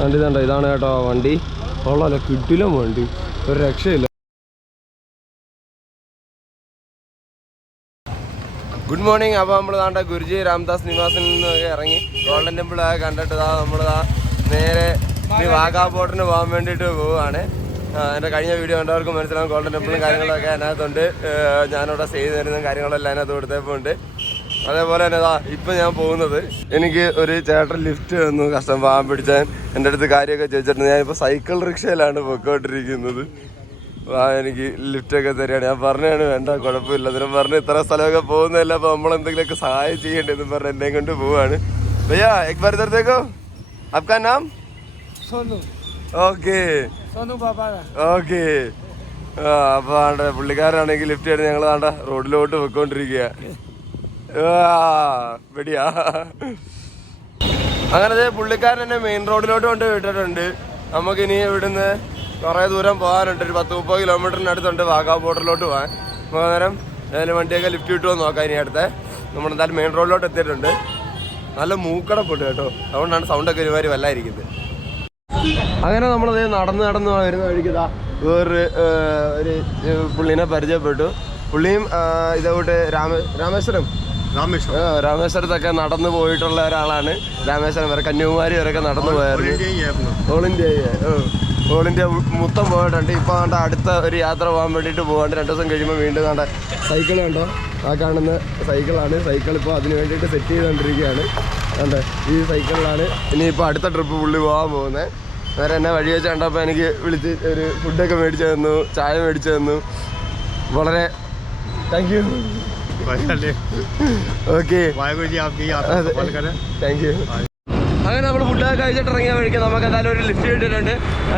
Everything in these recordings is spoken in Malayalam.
വണ്ടി തണ്ട ഇതാണ് കേട്ടോ വണ്ടി കൊള്ളാലോ കിട്ടില്ല വണ്ടി ഒരു രക്ഷയില്ല. Good morning. അപ്പോൾ നമ്മൾ താണ്ട ഗുരുജി രാംദാസ് നിവാസിൽ നിന്ന് ഇറങ്ങി ഗോൾഡൻ ടെമ്പിൾ കണ്ടിട്ട് നമ്മൾ നേരെ വാഗാ ബോർഡറിന് പോകാൻ വേണ്ടിയിട്ട് പോവുകയാണ്. എൻ്റെ കഴിഞ്ഞ വീഡിയോ കണ്ടവർക്ക് മനസ്സിലാവും ഗോൾഡൻ ടെമ്പിളും കാര്യങ്ങളൊക്കെ അതിനകത്തുണ്ട്. ഞാനിവിടെ സ്റ്റേ ചെയ്ത് തരുന്ന കാര്യങ്ങളെല്ലാം അതിനകത്ത് കൊടുത്തപ്പോൾ ഉണ്ട്. അതേപോലെ തന്നെ ഇപ്പം ഞാൻ പോകുന്നത് എനിക്ക് ഒരു ചേട്ടൻ ലിഫ്റ്റ് തന്നു കഷ്ടം പാവം പിടിച്ചാൽ എൻ്റെ അടുത്ത് കാര്യമൊക്കെ ചോദിച്ചിട്ടുണ്ട്. ഞാനിപ്പോൾ സൈക്കിൾ റിക്ഷയിലാണ് പോയിക്കൊണ്ടിരിക്കുന്നത്. എനിക്ക് ലിഫ്റ്റൊക്കെ തരികയാണ്. ഞാൻ പറഞ്ഞാണ് വേണ്ട കുഴപ്പമില്ല. അതിനും പറഞ്ഞ് ഇത്ര സ്ഥലമൊക്കെ പോകുന്നതല്ല, അപ്പോൾ നമ്മളെന്തെങ്കിലുമൊക്കെ സഹായം ചെയ്യേണ്ടതെന്ന് പറഞ്ഞ് എന്നെ കൊണ്ട് പോവാണ്. ഭയ്യാ എക് ബാർ ഇധർ ദേഖോ ആപ്കാ നാം സോനു. Okay okay. അപ്പോൾ ആണ്ടെ പുള്ളിക്കാരാണെങ്കിൽ ലിഫ്റ്റ് ആയിട്ട് ഞങ്ങൾ ആണ്ട റോഡിലോട്ട് പോയിക്കൊണ്ടിരിക്കുക. വെടിയാ അങ്ങനെ പുള്ളിക്കാരൻ എന്നെ മെയിൻ റോഡിലോട്ട് കൊണ്ട് വിട്ടിട്ടുണ്ട്. നമുക്കിനി ഇവിടുന്ന് കുറേ ദൂരം പോകാനുണ്ട്. ഒരു 10-30 കിലോമീറ്ററിനടുത്തുണ്ട് വാഗാ ബോർഡറിലോട്ട് പോകാൻ. നമുക്ക് അന്നേരം ഏതായാലും വണ്ടിയൊക്കെ ലിഫ്റ്റ് കിട്ടുമോ നോക്കാം. ഇനി അടുത്ത് നമ്മളെന്തായാലും മെയിൻ റോഡിലോട്ട് എത്തിയിട്ടുണ്ട്. നല്ല മൂക്കടപ്പൊട്ട് കേട്ടോ, അതുകൊണ്ടാണ് സൗണ്ടൊക്കെ ഒരുമാതിരി വല്ലായിരിക്കുന്നത്. അങ്ങനെ നമ്മളത് നടന്ന് വരുന്ന വഴിക്കതാ വേറൊരു ഒരു പുള്ളീനെ പരിചയപ്പെട്ടു. പുള്ളിയും ഇതോട്ട് രാമേശ്വരത്തൊക്കെ നടന്നു പോയിട്ടുള്ള ഒരാളാണ്. രാമേശ്വരം വരെ കന്യാകുമാരി വരെയൊക്കെ നടന്നു പോയായിരുന്നു. ഓൾ ഇന്ത്യ മൊത്തം പോയിട്ടുണ്ട്. ഇപ്പോൾ കണ്ട അടുത്ത ഒരു യാത്ര പോകാൻ വേണ്ടിയിട്ട് പോകാണ്ട് 2 ദിവസം കഴിയുമ്പോൾ വീണ്ടും കണ്ട സൈക്കിൾ കണ്ടോ, ആ കാണുന്ന സൈക്കിളാണ്. സൈക്കിൾ ഇപ്പോൾ അതിന് വേണ്ടിയിട്ട് സെറ്റ് ചെയ്തുകൊണ്ടിരിക്കുകയാണ്. കണ്ടേ ഈ സൈക്കിളിലാണ് ഇനിയിപ്പോൾ അടുത്ത ട്രിപ്പ് പുള്ളി പോകാൻ പോകുന്നത്. നേരെ എന്നെ വഴി വെച്ച് കണ്ടപ്പോൾ എനിക്ക് വിളിച്ച് ഒരു ഫുഡൊക്കെ മേടിച്ചു തന്നു, ചായ മേടിച്ചു തന്നു. വളരെ thank you. Okay thank you. അങ്ങനെ നമ്മൾ ഫുഡൊക്കെ കഴിച്ചിട്ട് ഇറങ്ങിയ വഴിക്ക് നമുക്ക് എന്തായാലും ഒരു ലിഫ്റ്റ് കിട്ടിയിട്ടുണ്ട്.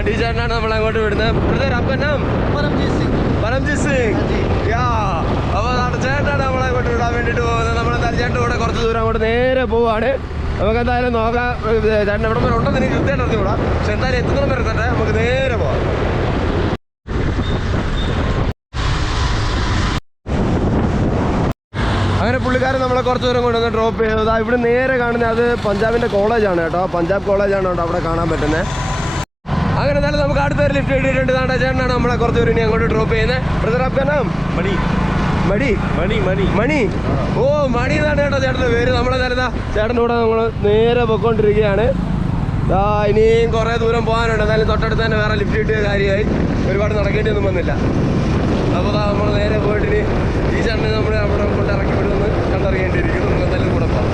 ടീച്ചറിനാണ് നമ്മൾ അങ്ങോട്ട് വിടുന്നത്. പരംജിത് സിംഗ്. അപ്പോൾ ചേട്ടനാണ് നമ്മളെ അങ്ങോട്ട് വിടാൻ വേണ്ടിയിട്ട് പോകുന്നത്. നമ്മളെന്തായാലും ചേട്ടൻ്റെ കൂടെ കുറച്ച് ദൂരം അങ്ങോട്ട് നേരെ പോവാണ്. നമുക്ക് എന്തായാലും നോക്കാം ചേട്ടൻ എവിടെ വരെ ഉണ്ടെന്ന് എനിക്ക് കൃത്യമായിട്ട് അറിഞ്ഞുകൂടാ. പക്ഷെ എന്തായാലും എത്തുന്ന വരെ തന്നെ നമുക്ക് നേരെ പോവാം. അങ്ങനെ പുള്ളിക്കാരൻ നമ്മളെ കുറച്ച് ദൂരം കൊണ്ടുവന്ന് ഡ്രോപ്പ് ചെയ്തത്. ഇവിടെ നേരെ കാണുന്നത് അത് പഞ്ചാബിൻ്റെ കോളേജാണ് കേട്ടോ. പഞ്ചാബ് കോളേജാണ് കേട്ടോ അവിടെ കാണാൻ പറ്റുന്നത്. അങ്ങനെ എന്തായാലും നമുക്ക് അടുത്തൊരു ലിഫ്റ്റ് കിട്ടിയിട്ടുണ്ട്. താണ്ട ചേട്ടനാണ് നമ്മളെ കുറച്ച് ദൂരം ഇനി അങ്ങോട്ട് ഡ്രോപ്പ് ചെയ്യുന്നത്. ബ്രദർ ആപ്കാ നാം മണി. ഓ മണി എന്നാണ് കേട്ടോ ചേട്ടൻ്റെ പേര്. നമ്മളെ തരുന്ന ചേട്ടൻ്റെ കൂടെ നമ്മൾ നേരെ പോയിക്കൊണ്ടിരിക്കുകയാണ്. ഇനിയും കുറേ ദൂരം പോകാനുണ്ട്. എന്തായാലും തൊട്ടടുത്ത് തന്നെ വേറെ ലിഫ്റ്റ് കിട്ടിയ കാര്യമായി. ഒരുപാട് നടക്കേണ്ടിയൊന്നും വന്നില്ല. അപ്പോൾ നമ്മൾ നേരെ പോയിട്ട് ഈ ചേട്ടനെ നമ്മൾ അവിടെ കൊണ്ട് ഇറക്കി വിടുമെന്ന് കണ്ടറിയേണ്ടിയിരിക്കുന്നു. നമുക്ക് എന്തായാലും കൂടെ പോകാം.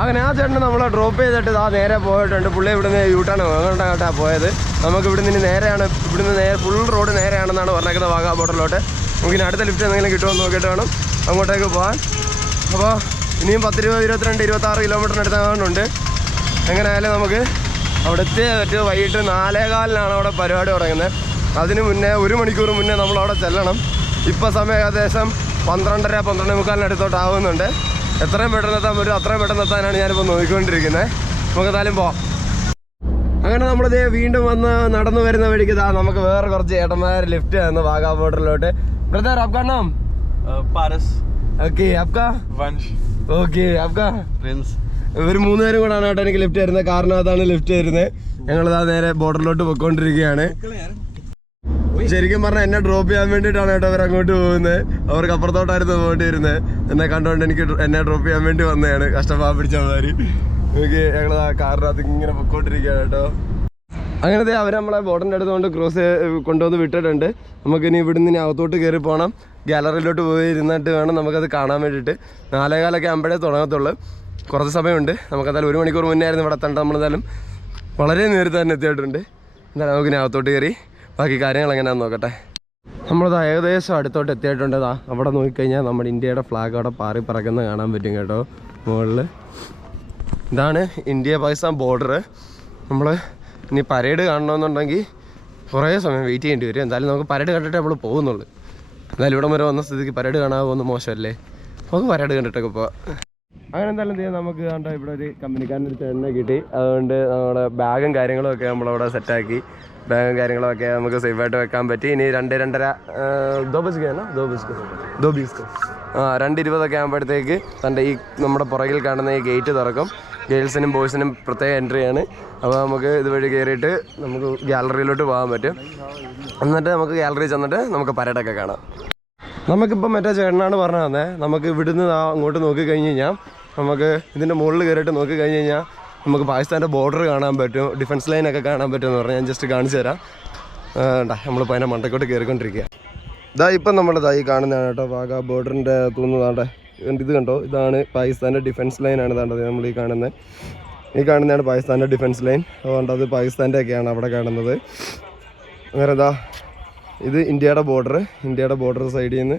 അങ്ങനെ ആ ചേട്ടനെ നമ്മളെ ഡ്രോപ്പ് ചെയ്തിട്ട് നേരെ പോയിട്ടുണ്ട്. പുള്ളി ഇവിടുന്ന് യൂട്ടാണ് അങ്ങോട്ടാണ് പോയത്. നമുക്ക് ഇവിടുന്ന് നേരെയാണ്, ഇവിടുന്ന് നേരെ ഫുൾ റോഡ് നേരെയാണെന്നാണ് പറഞ്ഞേക്കുന്നത് വാഗാ ബോർഡറിലോട്ട്. നമുക്കിനി അടുത്ത ലിഫ്റ്റ് എന്തെങ്കിലും കിട്ടുമെന്ന് നോക്കിയിട്ട് വേണം അങ്ങോട്ടേക്ക് പോകാൻ. അപ്പോൾ ഇനിയും 10, 20, 22, 26 കിലോമീറ്ററിനടുത്താകുന്നുണ്ട്. എങ്ങനെയായാലും നമുക്ക് അവിടെ എത്തിയ വൈകിട്ട് 4:15 അവിടെ പരിപാടി തുടങ്ങുന്നത്. അതിന് മുന്നേ 1 മണിക്കൂർ മുന്നേ നമ്മളവിടെ ചെല്ലണം. ഇപ്പോൾ സമയം ഏകദേശം 12:30, 12:45 ആവുന്നുണ്ട്. എത്രയും പെട്ടെന്ന് എത്താൻ പറ്റും അത്രയും പെട്ടെന്ന് എത്താനാണ് ഞാനിപ്പോൾ നോക്കിക്കൊണ്ടിരിക്കുന്നത്. നമുക്ക് എന്തായാലും പോവാം. അങ്ങനെ നമ്മളിത് വീണ്ടും വന്ന് നടന്നു വരുന്ന വഴിക്ക് നമുക്ക് വേറെ കുറച്ച് ഏട്ടന്മാർ ലിഫ്റ്റ് തന്നു വാഗാ ബോർഡറിലോട്ട്. ബ്രദർ ആപ്കാ നാം പാരസ്. ഓക്കെ ആപ്കാ വൻഷ്. ഓക്കെ ആപ്കാ പ്രിൻസ്. ഇവർ 3 പേരും കൂടാണ് കേട്ടോ എനിക്ക് ലിഫ്റ്റ് തരുന്നത്. കാറിനകത്താണ് ലിഫ്റ്റ് തരുന്നത്. ഞങ്ങളിതാ നേരെ ബോർഡറിലോട്ട് പോയിക്കൊണ്ടിരിക്കുകയാണ്. ശരിക്കും പറഞ്ഞാൽ എന്നെ ഡ്രോപ്പ് ചെയ്യാൻ വേണ്ടിയിട്ടാണ് കേട്ടോ അവർ അങ്ങോട്ട് പോകുന്നത്. അവർക്ക് അപ്പുറത്തോട്ടായിരുന്നു പോകേണ്ടിയിരുന്നത്. എന്നെ കണ്ടുകൊണ്ട് എന്നെ ഡ്രോപ്പ് ചെയ്യാൻ വേണ്ടി വന്നതാണ്. കഷ്ടപ്പാട് പിടിച്ചമാര്. എനിക്ക് ഞങ്ങൾ ആ കാറിനകത്ത് ഇങ്ങനെ പൊക്കോണ്ടിരിക്കുകയാണ് കേട്ടോ. അങ്ങനത്തെ അവർ നമ്മളെ ബോർഡിൻ്റെ അടുത്ത് ക്രോസ് കൊണ്ടുവന്ന് വിട്ടിട്ടുണ്ട്. നമുക്കിനി ഇവിടുന്ന് ഇനി അകത്തോട്ട് കയറി പോകണം. ഗാലറിയിലോട്ട് പോയി ഇരുന്നിട്ട് വേണം നമുക്കത് കാണാൻ വേണ്ടിയിട്ട്. 4:15 ആകുമ്പോഴേ തുടങ്ങത്തുള്ളൂ. കുറച്ച് സമയമുണ്ട്. നമുക്കെന്തായാലും 1 മണിക്കൂർ മുന്നേ ആയിരുന്നു ഇവിടെ എത്തേണ്ടത്. നമ്മളെന്തായാലും വളരെ നേരത്തെ തന്നെ എത്തിയിട്ടുണ്ട്. എന്തായാലും നമുക്കിനി അകത്തോട്ട് കയറി ബാക്കി കാര്യങ്ങൾ എങ്ങനെയാണെന്ന് നോക്കട്ടെ. നമ്മളത് ഏകദേശം അടുത്തോട്ട് എത്തിയിട്ടുണ്ട്. അവിടെ നോക്കിക്കഴിഞ്ഞാൽ നമ്മുടെ ഇന്ത്യയുടെ ഫ്ലാഗ് അവിടെ പാറി പറക്കുന്നത് കാണാൻ പറ്റും കേട്ടോ മുകളിൽ. ഇതാണ് ഇന്ത്യ പാകിസ്ഥാൻ ബോർഡർ. നമ്മൾ ഇനി പരേഡ് കാണണമെന്നുണ്ടെങ്കിൽ കുറേ സമയം വെയിറ്റ് ചെയ്യേണ്ടി വരും. എന്തായാലും നമുക്ക് പരേഡ് കണ്ടിട്ട് നമ്മൾ പോകുന്നുള്ളൂ. എന്തായാലും ഇവിടെ വരെ വന്ന സ്ഥിതിക്ക് പരേഡ് കാണാൻ പോകുന്ന മോശമല്ലേ, നമുക്ക് പരേഡ് കണ്ടിട്ടൊക്കെ പോവാം. അങ്ങനെ എന്തായാലും ചെയ്യാം. നമുക്ക് കണ്ട ഇവിടെ ഒരു കമ്പനിക്കാരൻ്റെ അടുത്ത് എണ്ണ കിട്ടി. അതുകൊണ്ട് നമ്മുടെ ബാഗും കാര്യങ്ങളും ഒക്കെ നമ്മളവിടെ സെറ്റാക്കി. ബാഗും കാര്യങ്ങളൊക്കെ നമുക്ക് സേഫായിട്ട് വെക്കാൻ പറ്റി. ഇനി 2-2:30 2:20 ആകുമ്പോഴത്തേക്ക് തൻ്റെ ഈ നമ്മുടെ പുറകിൽ കാണുന്ന ഈ ഗേറ്റ് തുറക്കും. ഗേൾസിനും ബോയ്സിനും പ്രത്യേക എൻട്രിയാണ്. അപ്പോൾ നമുക്ക് ഇതുവഴി കയറിയിട്ട് നമുക്ക് ഗാലറിയിലോട്ട് പോകാൻ പറ്റും. എന്നിട്ട് നമുക്ക് ഗാലറി ചെന്നിട്ട് നമുക്ക് പരേഡൊക്കെ കാണാം. നമുക്കിപ്പം മറ്റേ ചേട്ടനാണ് പറഞ്ഞു തന്നെ, നമുക്ക് ഇവിടുന്ന് അങ്ങോട്ട് നോക്കിക്കഴിഞ്ഞ് കഴിഞ്ഞാൽ നമുക്ക് ഇതിൻ്റെ മുകളിൽ കയറിയിട്ട് നോക്കിക്കഴിഞ്ഞ് കഴിഞ്ഞാൽ നമുക്ക് പാകിസ്ഥാൻ്റെ ബോർഡർ കാണാൻ പറ്റും, ഡിഫൻസ് ലൈനൊക്കെ കാണാൻ പറ്റുമെന്ന് പറഞ്ഞാൽ ഞാൻ ജസ്റ്റ് കാണിച്ചു തരാം. നമ്മളിപ്പോൾ അതിൻ്റെ മണ്ടക്കോട്ട് കയറിക്കൊണ്ടിരിക്കുക. ഇപ്പം നമ്മൾ ഈ കാണുന്നതാണ് കേട്ടോ പാക ബോർഡറിൻ്റെ തൂന്നതാണ്ടെ. ഇത് കണ്ടോ, ഇതാണ് പാകിസ്ഥാൻ്റെ ഡിഫൻസ് ലൈനാണ്. താണ്ടത് നമ്മൾ ഈ കാണുന്നതാണ് പാകിസ്ഥാൻ്റെ ഡിഫൻസ് ലൈൻ. അതുകൊണ്ട് അത് പാകിസ്ഥാൻ്റെ ഒക്കെയാണ് അവിടെ കാണുന്നത്. അങ്ങനെ ഇത് ഇന്ത്യയുടെ ബോർഡർ സൈഡിൽ നിന്ന്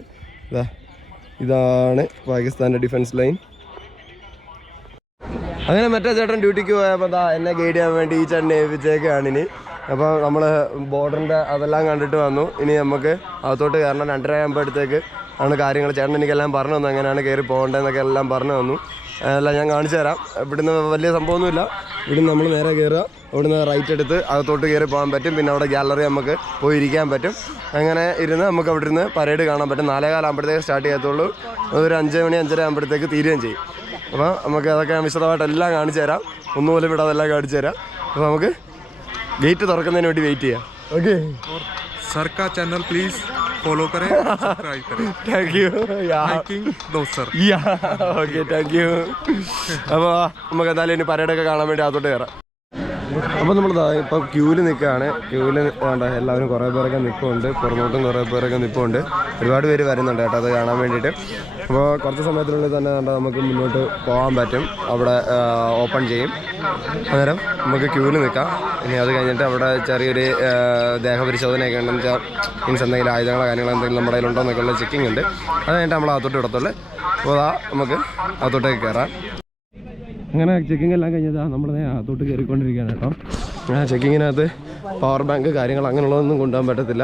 ഇതാണ് പാകിസ്ഥാൻ്റെ ഡിഫൻസ് ലൈൻ. അങ്ങനെ മറ്റേ ചേട്ടൻ ഡ്യൂട്ടിക്ക് പോയപ്പോൾ എന്നെ ഗൈഡ് ചെയ്യാൻ വേണ്ടി ഈ ചേട്ടനെ ഏൽപ്പിച്ചേക്കാണ് ഇനി. അപ്പോൾ നമ്മൾ ബോർഡറിൻ്റെ അതെല്ലാം കണ്ടിട്ട് വന്നു. ഇനി നമുക്ക് അകത്തോട്ട് കയറണം. 2:30 ആകുമ്പോഴത്തേക്ക് ആണ് കാര്യങ്ങൾ. ചേട്ടൻ എനിക്കെല്ലാം പറഞ്ഞു തന്നു എങ്ങനെയാണ് കയറി പോകേണ്ടതെന്നൊക്കെ എല്ലാം പറഞ്ഞു തന്നു. എല്ലാം ഞാൻ കാണിച്ചു തരാം. ഇവിടുന്ന് വലിയ സംഭവമൊന്നുമില്ല. ഇവിടുന്ന് നമ്മൾ നേരെ കയറുക, ഇവിടുന്ന് റൈറ്റ് എടുത്ത് അകത്തോട്ട് കയറി പോകാൻ പറ്റും. പിന്നെ അവിടെ ഗാലറി നമുക്ക് പോയി ഇരിക്കാൻ പറ്റും. അങ്ങനെ ഇരുന്ന് നമുക്ക് അവിടെ ഇരുന്ന് പരേഡ് കാണാൻ പറ്റും. 4:15 ആകുമ്പോഴത്തേക്ക് സ്റ്റാർട്ട് ചെയ്യത്തുള്ളൂ. ഒരു 5 മണി 5:30 ആകുമ്പോഴത്തേക്ക് തീരുകയും ചെയ്യും. അപ്പോൾ നമുക്ക് അതൊക്കെ വിശദമായിട്ട് എല്ലാം കാണിച്ചു തരാം. ഒന്നുപോലെ ഇവിടെ അതെല്ലാം കാണിച്ചു തരാം. അപ്പോൾ നമുക്ക് ഗേറ്റ് തുറക്കുന്നതിന് വേണ്ടി വെയിറ്റ് ചെയ്യാം. ഓക്കെ, सर का चैनल प्लीज फॉलो करें, सब्सक्राइब करें. Thank you. Okay, thank you. അപ്പോൾ നമുക്ക് എന്തായാലും ഇനി പരേഡൊക്കെ കാണാൻ വേണ്ടി അകത്തോട്ട് കയറാം. അപ്പോൾ നമ്മൾ ഇപ്പോൾ ക്യൂവിൽ നിൽക്കുകയാണ്. ക്യൂവിൽ വേണ്ട എല്ലാവരും കുറേ പേരൊക്കെ നിൽപ്പുണ്ട്. പുറമോട്ടും കുറേ പേരൊക്കെ നിൽപ്പുണ്ട്. ഒരുപാട് പേര് വരുന്നുണ്ട് കേട്ടോ അത് കാണാൻ വേണ്ടിയിട്ട്. അപ്പോൾ കുറച്ച് സമയത്തിനുള്ളിൽ തന്നെ നമുക്ക് മുന്നോട്ട് പോകാൻ പറ്റും. അവിടെ ഓപ്പൺ ചെയ്യും. അന്നേരം നമുക്ക് ക്യൂവിൽ നിൽക്കാം. ഇനി അത് കഴിഞ്ഞിട്ട് അവിടെ ചെറിയൊരു ദേഹപരിശോധനയൊക്കെ ഉണ്ടെന്ന് വെച്ചാൽ മീൻസ് എന്തെങ്കിലും ആയുധങ്ങളോ കാര്യങ്ങളോ എന്തെങ്കിലും നമ്മുടെ കയ്യിലുണ്ടോ എന്നൊക്കെയുള്ള ചെക്കിംഗ് ഉണ്ട്. അത് കഴിഞ്ഞിട്ട് നമ്മൾ അകത്തോട്ട് ഇടത്തുള്ളൂ. അപ്പോൾ നമുക്ക് അകത്തോട്ടേക്ക് കയറാം. അങ്ങനെ ചെക്കിങ് എല്ലാം കഴിഞ്ഞതാ നമ്മൾ അകത്തോട്ട് കയറിക്കൊണ്ടിരിക്കുകയാണ് കേട്ടോ. ചെക്കിങ്ങിനകത്ത് പവർ ബാങ്ക് കാര്യങ്ങൾ അങ്ങനെയുള്ളതൊന്നും കൊണ്ടുപോകാൻ പറ്റത്തില്ല.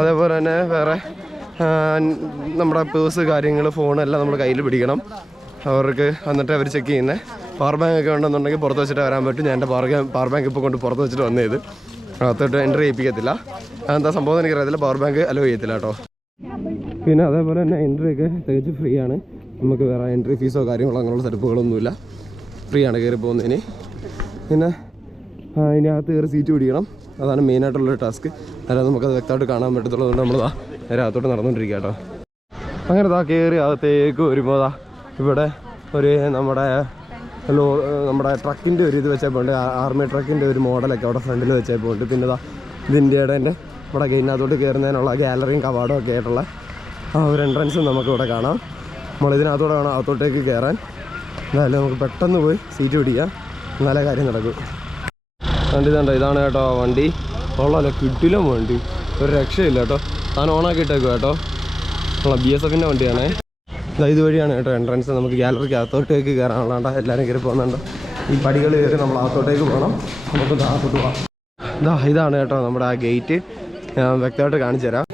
അതേപോലെ തന്നെ വേറെ നമ്മുടെ പേഴ്സ് കാര്യങ്ങൾ ഫോണെല്ലാം നമ്മൾ കയ്യിൽ പിടിക്കണം. അവർക്ക് എന്നിട്ട് അവർ ചെക്ക് ചെയ്യുന്നത്. പവർ ബാങ്ക് ഒക്കെ ഉണ്ടെന്നുണ്ടെങ്കിൽ പുറത്ത് വെച്ചിട്ട് വരാൻ പറ്റും. ഞാൻ എൻ്റെ പവർ ബാങ്ക് ഇപ്പോൾ കൊണ്ട് പുറത്ത് വെച്ചിട്ട് വന്നത്. അകത്തോട്ട് എൻട്രി ചെയ്യിപ്പിക്കത്തില്ല. അതെന്താ സംഭവം എനിക്കറിയത്തില്ല. പവർ ബാങ്ക് അലോ ചെയ്യത്തില്ല കേട്ടോ. പിന്നെ അതേപോലെ തന്നെ എൻട്രി ഒക്കെ തികച്ച് ഫ്രീ ആണ്. നമുക്ക് വേറെ എൻട്രി ഫീസോ കാര്യങ്ങളോ അങ്ങനെയുള്ള സെറ്റപ്പുകളൊന്നുമില്ല. ഫ്രീ ആണ് കയറി പോകുന്നതിന്. പിന്നെ ഇനി അകത്ത് കയറി സീറ്റ് പിടിക്കണം. അതാണ് മെയിനായിട്ടുള്ളൊരു ടാസ്ക്. അല്ലാതെ നമുക്കത് വ്യക്തമായിട്ട് കാണാൻ പറ്റത്തുള്ളതുകൊണ്ട് നമ്മൾ നേരെ അകത്തോട്ട് നടന്നുകൊണ്ടിരിക്കുക കേട്ടോ. അങ്ങനെ കയറി അകത്തേക്ക് വരുമ്പോൾ ഇവിടെ ഒരു നമ്മുടെ ട്രക്കിൻ്റെ ഒരു ഇത് വെച്ചപ്പോണ്ട്, ആർമി ട്രക്കിൻ്റെ ഒരു മോഡലൊക്കെ അവിടെ ഫ്രണ്ടിൽ വെച്ചപ്പോണ്ട്. പിന്നെ ഇത് ഇന്ത്യയുടെ നമ്മുടെ ഗെയിനകത്തോട്ട് കയറുന്നതിനുള്ള ഗാലറിയും കവാടവും ഒക്കെ ആയിട്ടുള്ള ആ ഒരു എൻട്രൻസും നമുക്കിവിടെ കാണാം. നമ്മളിതിനകത്തൂടെ വേണം അകത്തോട്ടേക്ക് കയറാൻ. എന്നാലും നമുക്ക് പെട്ടെന്ന് പോയി സീറ്റ് പിടിക്കാം, നല്ല കാര്യം നടക്കും. വണ്ടി ഇതാണ് കേട്ടോ വണ്ടി. കൊള്ളാമല്ലോ, കിട്ടില്ല വണ്ടി, ഒരു രക്ഷയില്ല കേട്ടോ. താൻ ഓണാക്കിയിട്ടേക്കും കേട്ടോ. BSFൻ്റെ വണ്ടിയാണേ. ഇതുവഴിയാണ് കേട്ടോ എൻട്രൻസ്. നമുക്ക് ഗാലറിക്ക് അകത്തോട്ടേക്ക് കയറാനുള്ളതാണ്ട. എല്ലാവരും കയറി പോകുന്നുണ്ട്. ഈ പടികൾ കയറി നമ്മൾ അകത്തോട്ടേക്ക് പോകണം. നമുക്ക് അകത്തോട്ട് പോകാം. ഇതാണ് കേട്ടോ നമ്മുടെ ആ ഗേറ്റ്. ഞാൻ വ്യക്തമായിട്ട് കാണിച്ചു തരാം.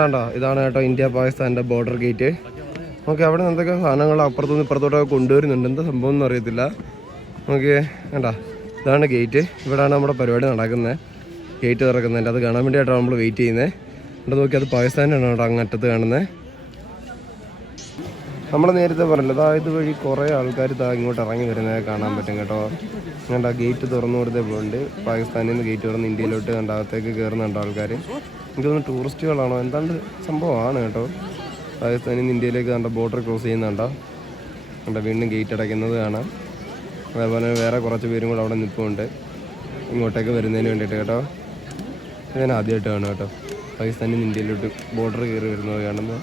കണ്ടോ, ഇതാണ് കേട്ടോ ഇന്ത്യ പാകിസ്ഥാൻ്റെ ബോർഡർ ഗേറ്റ്. നമുക്ക് അവിടെ നിന്ന് എന്തൊക്കെ സാധനങ്ങൾ അപ്പുറത്തുനിന്ന് ഇപ്പുറത്തോട്ടൊക്കെ കൊണ്ടുവരുന്നുണ്ട്. എന്താ സംഭവം എന്ന് അറിയത്തില്ല. നമുക്ക് കണ്ടോ, ഇതാണ് ഗേറ്റ്. ഇവിടെയാണ് നമ്മുടെ പരിപാടി നടക്കുന്നത്. ഗേറ്റ് തുറക്കുന്നതിൻ്റെ അത് കാണാൻ വേണ്ടിയിട്ടാണ് നമ്മൾ വെയിറ്റ് ചെയ്യുന്നത്. ഇവിടെ നോക്കി അത് പാകിസ്ഥാനാണ് കേട്ടോ അങ്ങറ്റത്ത് കാണുന്നത്. നമ്മൾ നേരത്തെ പറഞ്ഞല്ലോ, ഇതുവഴി കുറേ ആൾക്കാർ ഇങ്ങോട്ട് ഇറങ്ങി വരുന്നത് കാണാൻ പറ്റും കേട്ടോ. കണ്ട ഗേറ്റ് തുറന്നു കൊടുത്തേ പോകുന്നുണ്ട്. പാകിസ്ഥാനിൽ നിന്ന് ഗേറ്റ് തുറന്ന് ഇന്ത്യയിലോട്ട് കണ്ടകത്തേക്ക് കയറുന്നുണ്ട് ആൾക്കാർ. എനിക്ക് തോന്നുന്നു ടൂറിസ്റ്റുകളാണോ എന്താണ്ട് സംഭവമാണ് കേട്ടോ. പാകിസ്ഥാനിൽ നിന്ന് ഇന്ത്യയിലേക്ക് കണ്ട ബോർഡർ ക്രോസ് ചെയ്യുന്നുണ്ടോ. കണ്ട വീണ്ടും ഗേറ്റ് അടയ്ക്കുന്നത് കാണാം. അതേപോലെ വേറെ കുറച്ച് പേരും കൂടെ അവിടെ നിൽപ്പുണ്ട്. ഇങ്ങോട്ടേക്ക് വരുന്നതിന് വേണ്ടിയിട്ട് കേട്ടോ. ഞാൻ ആദ്യമായിട്ട് കാണും കേട്ടോ പാകിസ്ഥാനിൽ നിന്ന് ഇന്ത്യയിലോട്ട് ബോർഡർ കയറി വരുന്നത് കാണുന്നത്.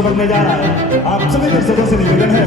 बनने जा रहा है। आप सभी दर्शकों से निवेदन है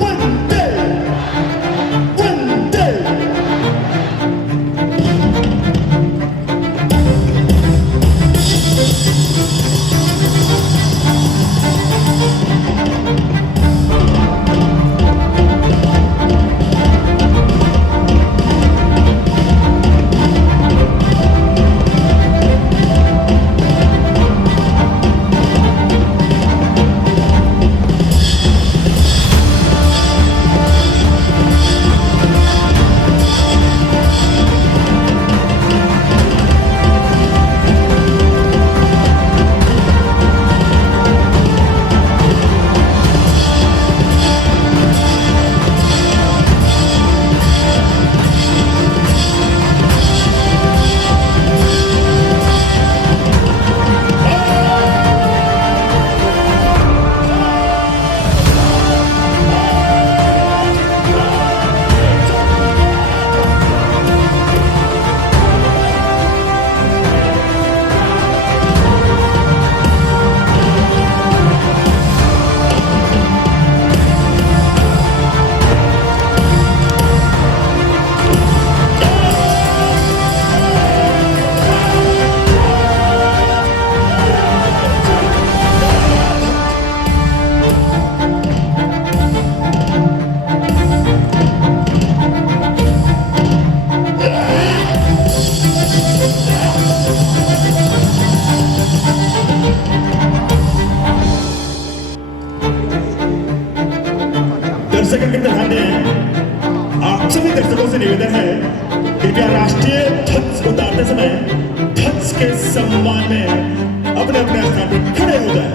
वंदे वंदे दर्शकों के ध्यान दें, आप सभी दर्शकों से निवेदन है कृपया राष्ट्रीय ध्वज उतारते समय ध्वज के सम्मान में अपने अपने स्थान पर खड़े हो जाएं।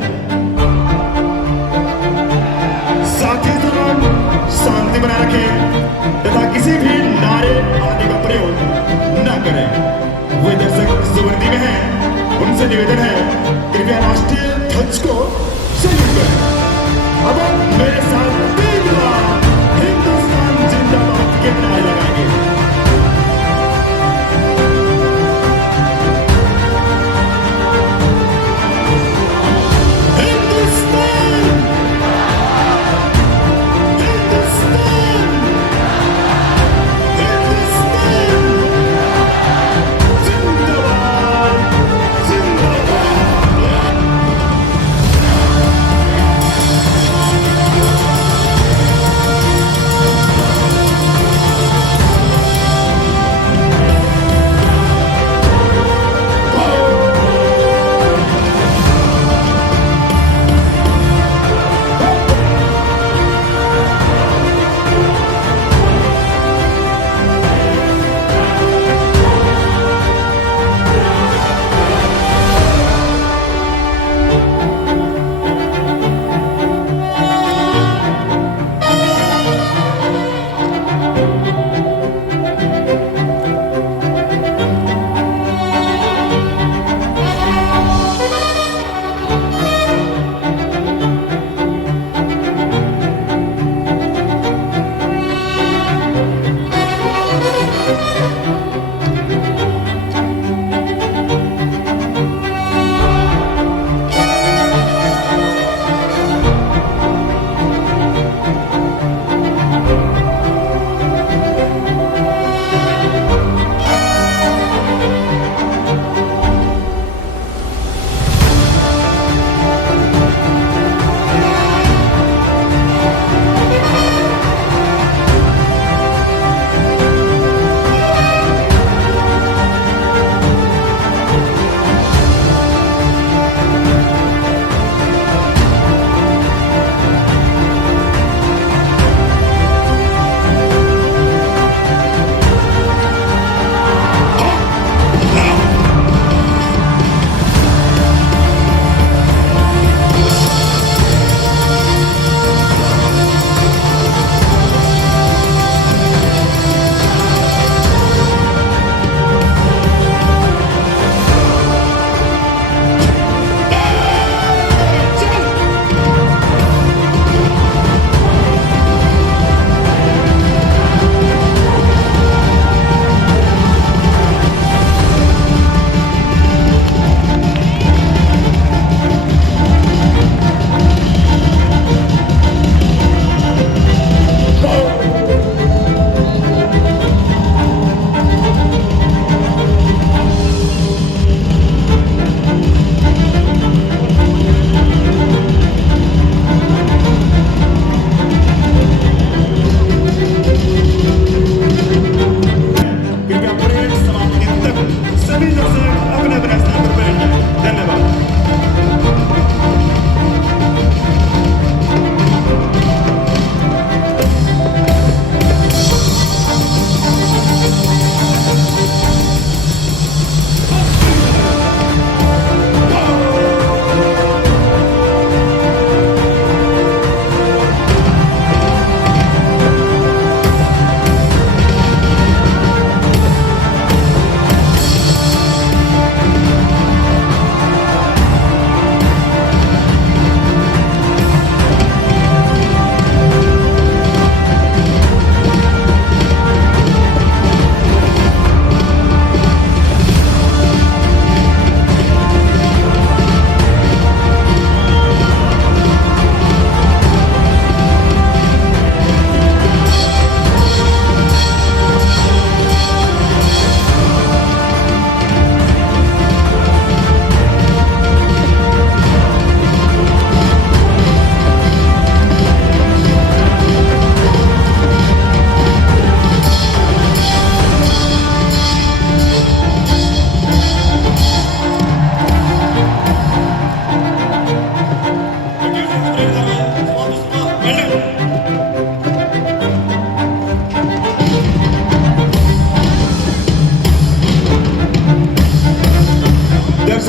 साथ ही दौरान शांति बनाए रखें तथा किसी भी नारे आदि का प्रयोग न करें। वे दर्शक जो वर्दी में हैं उनसे निवेदन है कृपया राष्ट्रीय ध्वज को सैल्यूट करें। अब आप मेरे साथ तीन बार हिंदुस्तान जिंदाबाद के नारे लगाएंगे। हिंदुस्तान हिंदुस्तान हिंदुस्तान जिंदाबाद जिंदाबाद।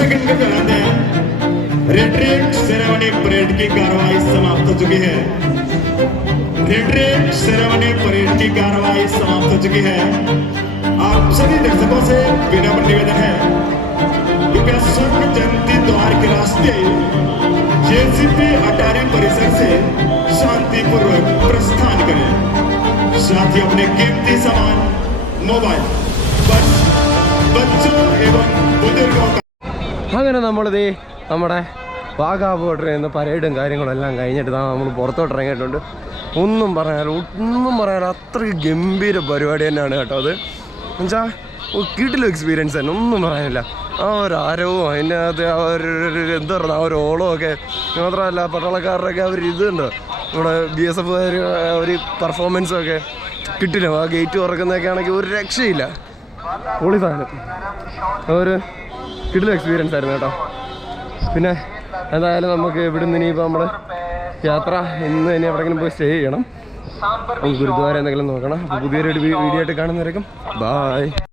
सेकंड के दौरान रिट्रीट सेरेमनी परेड की कार्रवाई समाप्त हो चुकी है। रिट्रीट सेरेमनी परेड की कार्रवाई समाप्त हो चुकी है। आप सभी दर्शकों से विनम्र निवेदन है, कृपया स्वर्ण जयंती द्वार के रास्ते जेसीपी अटारी परिसर से शांतिपूर्वक प्रस्थान करें। साथ ही अपने कीमती सामान, मोबाइल, बस बच्चों एवं बुजुर्गों का അങ്ങനെ നമ്മളിത് നമ്മുടെ വാഗാ ബോർഡറിൽ നിന്ന് പരേഡും കാര്യങ്ങളെല്ലാം കഴിഞ്ഞിട്ട് നമ്മൾ പുറത്തോട്ട് ഇറങ്ങിയിട്ടുണ്ട്. ഒന്നും പറയാൻ അത്രയ്ക്ക് ഗംഭീര പരിപാടി തന്നെയാണ് കേട്ടോ. അത് എന്നുവെച്ചാൽ കിടിലം എക്സ്പീരിയൻസ് തന്നെ, ഒന്നും പറയാനില്ല. ആ ഒരു ആരവും അതിൻ്റെ അകത്ത് ആ ഒരു എന്താ പറയുക, ആ ഒരു ഓളമൊക്കെ മാത്രമല്ല പട്ടാളക്കാരുടെയൊക്കെ ആ ഒരു ഇതുണ്ട്, നമ്മുടെ BSF ഒരു പെർഫോമൻസൊക്കെ കിട്ടില്ല. ആ ഗേറ്റ് തുറക്കുന്നതൊക്കെ ആണെങ്കിൽ ഒരു രക്ഷയില്ല, പൊളി സാധനം. ഒരു കിടിലം എക്സ്പീരിയൻസ് ആയിരുന്നു കേട്ടോ. പിന്നെ എന്തായാലും നമുക്ക് ഇവിടെ നിന്ന് ഇനിയിപ്പോൾ നമ്മൾ യാത്ര ഇന്ന് ഇനി എവിടെയെങ്കിലും പോയി സ്റ്റേ ചെയ്യണം, ഗുരുദ്വാര എന്തെങ്കിലും നോക്കണം. അപ്പോൾ പുതിയൊരു വീഡിയോ ആയിട്ട് കാണുന്നവരേക്കും ബായ്.